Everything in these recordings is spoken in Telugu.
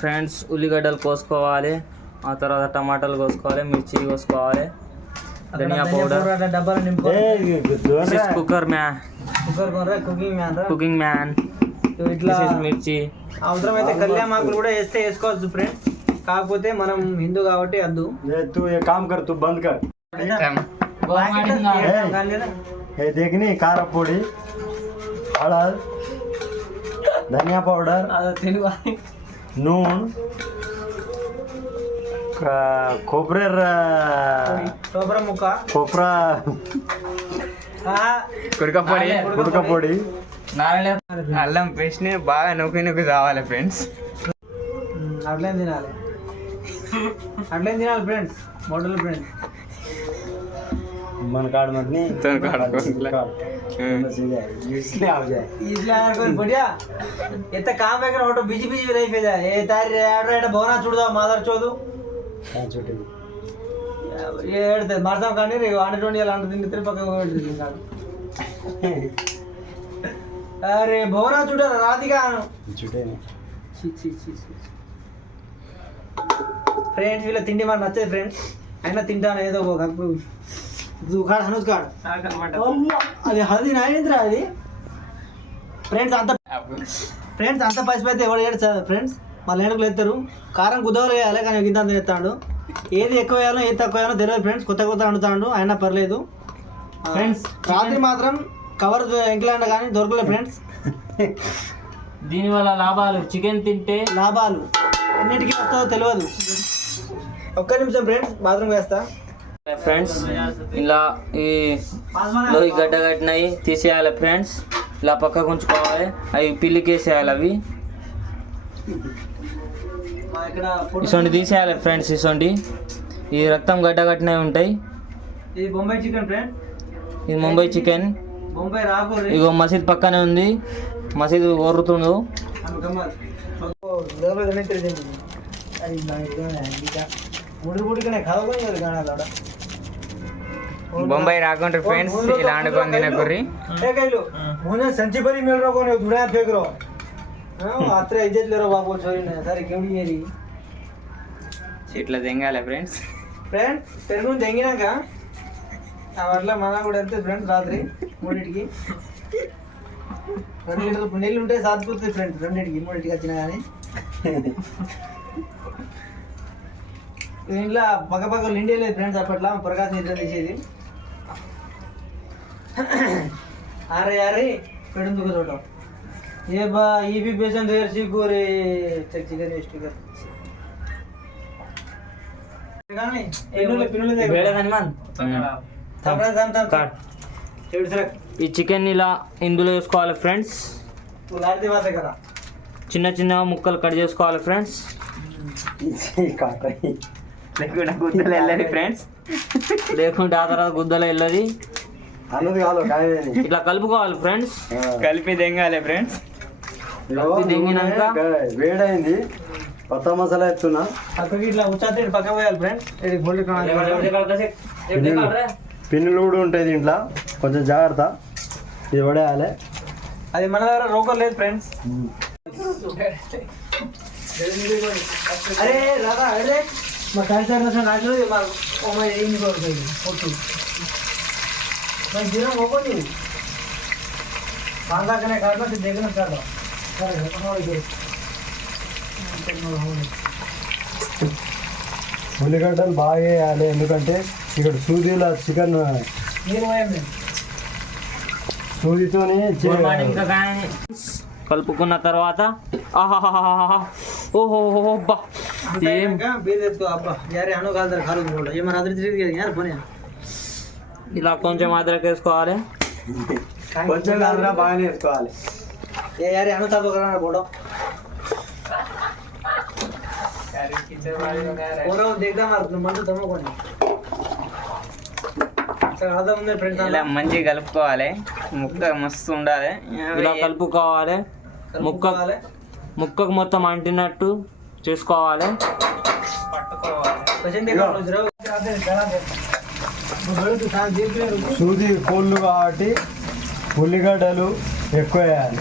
ఫ్రెండ్స్ ఉల్లిగడ్డలు కోసుకోవాలి, ఆ తర్వాత టమాటాలు కోసుకోవాలి, మిర్చి కోసుకోవాలి, ధనియా పౌడర్, కుకింగ్ మ్యాన్, మిర్చి. అవసరం అయితే కళ్యామాకులు కూడా వేస్తే వేసుకోవచ్చు ఫ్రెండ్స్, కాకపోతే మనం హిందూ కాబట్టి వద్దు. देखनी कारा पोड़ी हळद धनिया पाउडर नून కొబ్బరి ముక్క कोपरा కుడక పొడి అల్లం పేస్ట్ ని బాగా నొక్కి కావాలి ఫ్రెండ్స్. అట్లనే తినాలి ఫ్రెండ్స్, మోడల్ ఫ్రెండ్స్. मन कार्ड मत नहीं बढ़िया इतना काम है कर ऑटो बिजी बिजी लाइफ है जा ये तारी ऑटो एटा भवना छोड़ दो मादर चोदू छोटे ये एडते मारता कानी रे आने टोनी लांड दिन तेरे पक्का हो कान अरे भवना छोड़ राधिका छोटे छी छी छी फ्रेंड्स వీళ్ళ తిండి మన నచ్చే ఫ్రెండ్స్, అయినా తింటాను ఏదో ఒక కప్పు కాడు హనుజ్ కాడు అది హల్దీ నాయంద్ర అది ఫ్రెండ్స్. అంత పసిపోతే ఎవరు ఏడు ఫ్రెండ్స్, మళ్ళీ ఏడుగులు ఎత్తారు. కారం కుదవలు వేయాలి కానీ ఇంత ఎత్తాడు. ఏది ఎక్కువ వేయాలో ఏది తక్కువ వేయాలో తెలియదు ఫ్రెండ్స్, కొత్త వండుతాడు అయినా పర్లేదు ఫ్రెండ్స్. రాత్రి మాత్రం కవర్ ఎంకలాండ కానీ దొరకలేదు ఫ్రెండ్స్. దీనివల్ల లాభాలు, చికెన్ తింటే లాభాలు ఎన్నిటికీ వస్తుందో తెలియదు. ఒక్క నిమిషం ఫ్రెండ్స్, బాత్రూమ్ వేస్తా ఫ్రెండ్స్. ఇలా ఈ గడ్డ కట్టినవి తీసేయాలి ఫ్రెండ్స్, ఇలా పక్కకు ఉంచుకోవాలి. అవి పిల్లికేసేయాలి, అవి ఇసొంటి తీసేయాలి ఫ్రెండ్స్. ఇసొంటి ఈ రక్తం గడ్డ కట్టినవి ఉంటాయి. ఇది బొంబాయి చికెన్ ఫ్రెండ్, ఇది ముంబై చికెన్. బొంబాయి రాకు ఇగో మసీద్ పక్కనే ఉంది, మసీద్ ఓరుతుండు. బొంబాయి రాకుంటే ఫ్రెండ్స్ ఇలా వండుకొని తినకుర్రి. संची भरी मिल रहा कौन दुनिया फेंक रहा आत्रे इज्जत ले रहा बाबू छोरी ने सारी केवड़ी मेरी ఇట్లా తెంగాలి ఫ్రెండ్స్. పెరుగు తెంగినాక అట్లా మన కూడా వెళ్తే ఫ్రెండ్స్ రాత్రి 3కి 2 లీటర్లు నీళ్ళు ఉంటే సాధిపోతుంది ఫ్రెండ్స్. 2కి వచ్చినా కానీ ఇంట్లో పక్క నిండే లేదు ఫ్రెండ్స్. అప్పట్లో ప్రకాశం నిద్ర తీసేది అరే పెడుందుకు చూడటం ఏ బా ఈ भी बेचन देर सी गोरे चिकन वेस्ट कर गाने एनुले पिनुले दे వేడ హనుమాన్ తమరా దాంతం ఈ చికెన్ ఇలా ఇందులో వేసుకోవాలి ఫ్రెండ్స్. లార్ది వాసే కదా చిన్న చిన్న ముక్కలు కట్ చేసుకోవాలి ఫ్రెండ్స్. లేకుంటే గుద్దలు వెళ్ళదు ఫ్రెండ్స్, లేకుంటే ఆ తర్వాత గుద్దలు వెళ్ళదు. ఇట్లా కలుపుకోవాలి ఫ్రెండ్స్, కలిపి తెంగాలి ఫ్రెండ్స్. తెంగినాక వేడైంది కొత్త మసాలా ఎత్తున్నా పక్కకి ఇట్లా ఉచ్చాతే పక్క పోయాలి ఫ్రెండ్స్. పిన్నులు కూడా ఉంటాయి దీంట్లో, కొంచెం జాగ్రత్త. ఇది పడేయాలి, అది మన దగ్గర రోకర్ లేదు ఫ్రెండ్స్. అరే రాదా అరే మా కాయసారి రాజు ఓకే मैं जीरो होको नहीं बांधा करने काटना फिर देखना चाहता ఉల్లిగడ్డలు బాగా వేయాలి, ఎందుకంటే ఇక్కడ సూదిలో చికెన్ సూదితోని కలుపుకున్న తర్వాత ఓహో ఇలా కొంచెం అదరక వేసుకోవాలి, కొంచెం బాగానే వేసుకోవాలి. ఇలా మంచిగా కలుపుకోవాలి, ముక్క మస్తు ఉండాలి. ఇలా కలుపుకోవాలి, ముక్కకు మొత్తం అంటినట్టు చేసుకోవాలి. సూది కోళ్ళు కాబట్టి ఉల్లిగడ్డలు ఎక్కువ వేయాలి.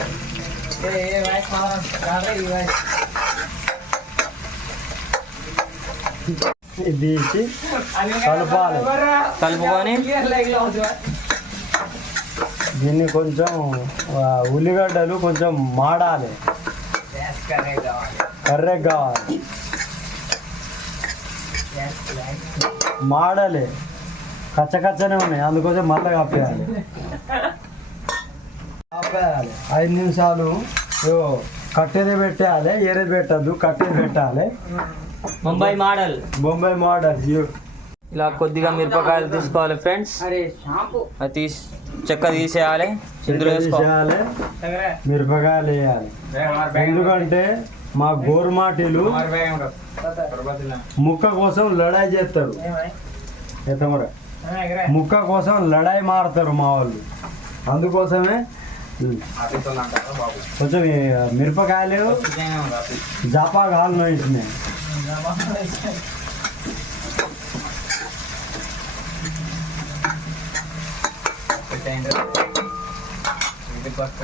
ఇది తీసి కలపాలి. కలుపుకొని దీన్ని కొంచెం ఉల్లిగడ్డలు కొంచెం మాడాలి, కర్రెగా కావాలి, మాడాలి. కచ్చకచ్చనే ఉన్నాయి, అందుకోసం మళ్ళీ కప్పేయాలి. 5 నిమిషాలు కట్టేదే పెట్టేయాలి, ఏరేది పెట్టద్దు, కట్టేది పెట్టాలి. Mumbai model Bombay model. ఇలా కొద్దిగా మిరపకాయలు తీసుకోవాలి ఫ్రెండ్స్. అది చెక్క తీసేయాలి, ఇందులో వేసుకోవాలి. తీసేయాలి, మిరపకాయలు వేయాలి. ఎందుకంటే మా గోరుమాటీలు ముక్క కోసం లడాయి చేస్తారు. ఎత్తమర ముక్క కోసం లడాయి మారుతారు మా వాళ్ళు. అందుకోసమే కొంచెం మిరపకాయలు జాపా కాలు ఇచ్చినాయి.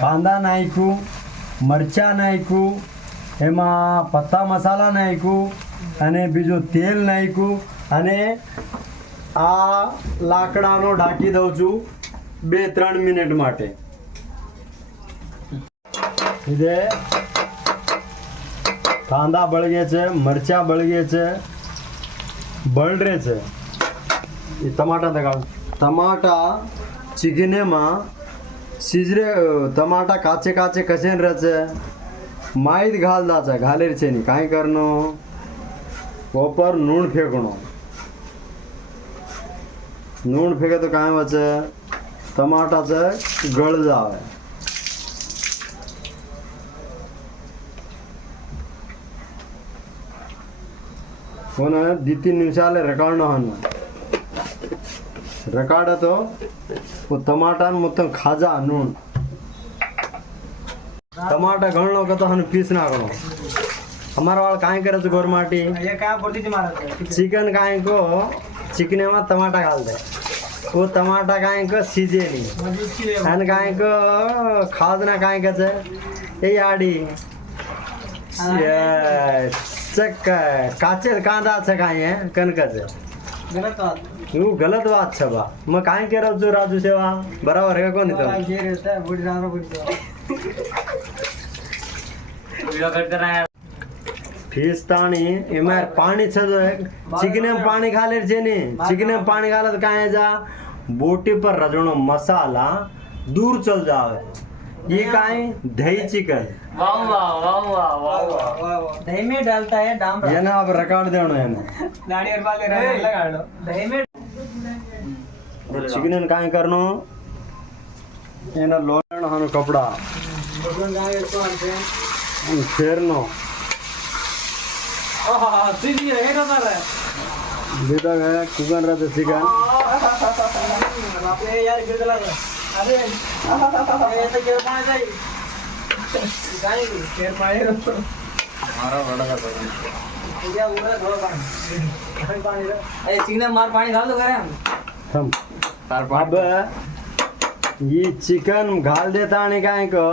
कांदा नायकू, मरचा नायकू, એમાં પત્તા મસાલા નાખ્યું અને બીજું તેલ નાખ્યું અને આ લાકડાનો ઢાંકી દઉં છું 2-3 મિનિટ માટે. ಇದೆ કાંદા બળગે છે, મરચા બળગે છે, બળરે છે. એ ટમાટા દગાવ ટમાટા ચીગીનેમાં शिजरे टमाटा काचे काचे कशेन रचे माहीत घालदाचा घालेरचे नी काय करणं ऊपर नून फेकणं. नून फेके तो काय वाचे टमाटाचं गळ जावे. हो ना 2-3 निमिषाले रकाडणं हन रकाड तो टमाटा మొత్తం खाजा नून टमाटा गणलो का तो हन पीस नाखणो. हमारा वाल काय करायचं गोरमाटी चिकन काय को चिकने में टमाटा घाल दे. वो टमाटा काय को सीजे नहीं हन काय को खाजना काय कचे ए आडी चक काचे कांदा छ काय है कनकचे तू गलत बात छ बा. मग काय करायचं जो राजू सेवा बराबर है कोणी तो वीडियो कट कर रहा है. फीस ताणी एमार पाणी छ जो चिकने में पानी खाले छे ने चिकने में पानी खाले तो काय जा बोटी पर रजणो मसाला दूर चल जावे. ये काय दही चिकन वाह वाह वाह वाह वाह वाह. दही में डालता है डाम ये ना अब रिकॉर्ड देणो है ना दाढ़ी और बाल लगाड़ो दही में चिकन काय करनो एना लोण हनो कपड़ा फेरनो सीधी है ना मार बेटा गया कुकन रहते चिकन बाप रे यार गिर गला. अरे ये तो गिर पाए जाई गाय गिर पाए हमारा बड़ा का क्या हुआ थोड़ा पानी पानी रे. ए चिकने मार पानी डाल दो करे हम अब ये चिकन घाल देता आणि काय को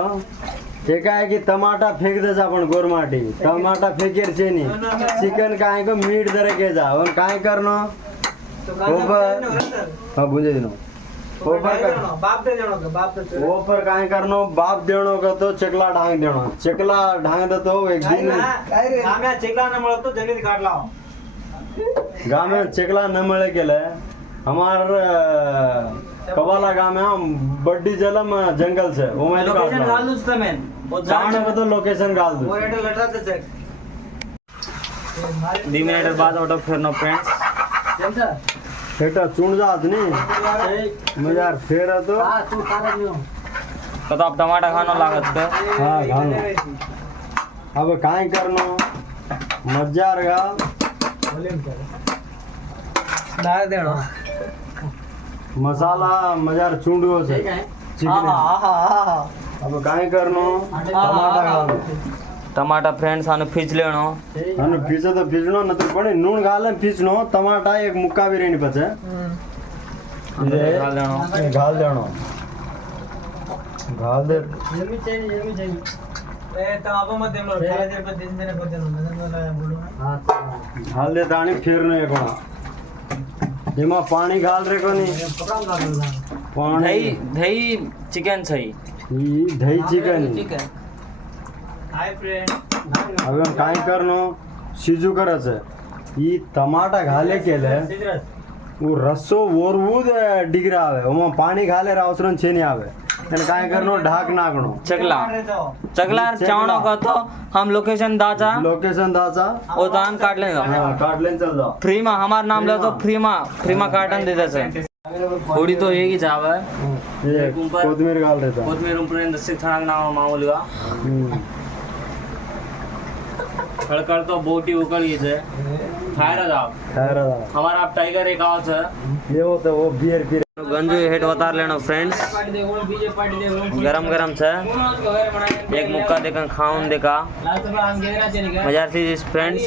ते काय की टमाटा फेक दे आपण गोरमाटी टमाटा फेकेर छे नी चिकन काय को मीठ जरा के जा और काय करनो तो गाना हां बुझे दिनो बाप दे देणो बाप दे ऊपर काय करनो बाप देणो का तो चकला ढांग देणो चकला ढांग दे तो एक दिन आम्ही चेकला न मिळतो जंगलीत काढला गांव में चकला न मिले गेले हमार कबाला गांव में बड्डी जलम जंगल से वो मैं लोकेशन डाल दूं उसमें मैं वो जाने को तो लोकेशन डाल दो. मोरेट लटराते चेक 2 मिनिट बाद ऑटो फिरनो फ्रेंड्स. जमता बेटा चुन जात नहीं मैं यार फेर तो हां तू सारा लियो तो आप टमाटा खानो लागत का हाँ घालो. अब काय करनो मजार गा डाळ देणो मसाला मजार चुंडो से चिकन. अब काय करनो टमाटा घालो. टमाटा फ्रेंड्स आने फीच लेनो અને પીસો તો પીસણો નતર પડે નૂણ ગાલે પીસણો ટમાટા એક મુક્કા બી રેની પછી डाल देनो ઘાલ દેણો ઘાલ દે જમી चाहिए હાલ દે તાણી ફેર નહીં કોણ એમાં પાણી ઘાલ રે કોની પાણી दही दही चिकन सही ઈ દહીં ચિકન हाय फ्रेंड હવે કાંઈ કરનો સીજું કરે છે ઈ ટમાટા ઘાલે કેલે वो रस्सो ओरवूद डिग्रा आवे ओमा पानी घाले रावसरन छे नहीं आवे एने काई करनो ढाक नाखनो चकला चकला चावणो का तो हम लोकेशन दाचा लोकेशन दाचा वो दान काट लेगा हां काट लेन चल जाओ फ्री में हमार नाम ले तो फ्री में कार्टन देता से थोड़ी तो एक ही चाव है ये कोथमीर घाल देता कोथमीर ऊपर दस्सी थोड़ा नाम मामूलगा खड़खड़ तो बोटी उकड़ी है फायर जाओ हमारा आप टाइगर एक आवाज है ये वो तो वो बियर पी गंजू हेट उतार लेना फ्रेंड्स गरम गरम से एक मुक्का देखा खाऊन देखा मजा फ्रेंड्स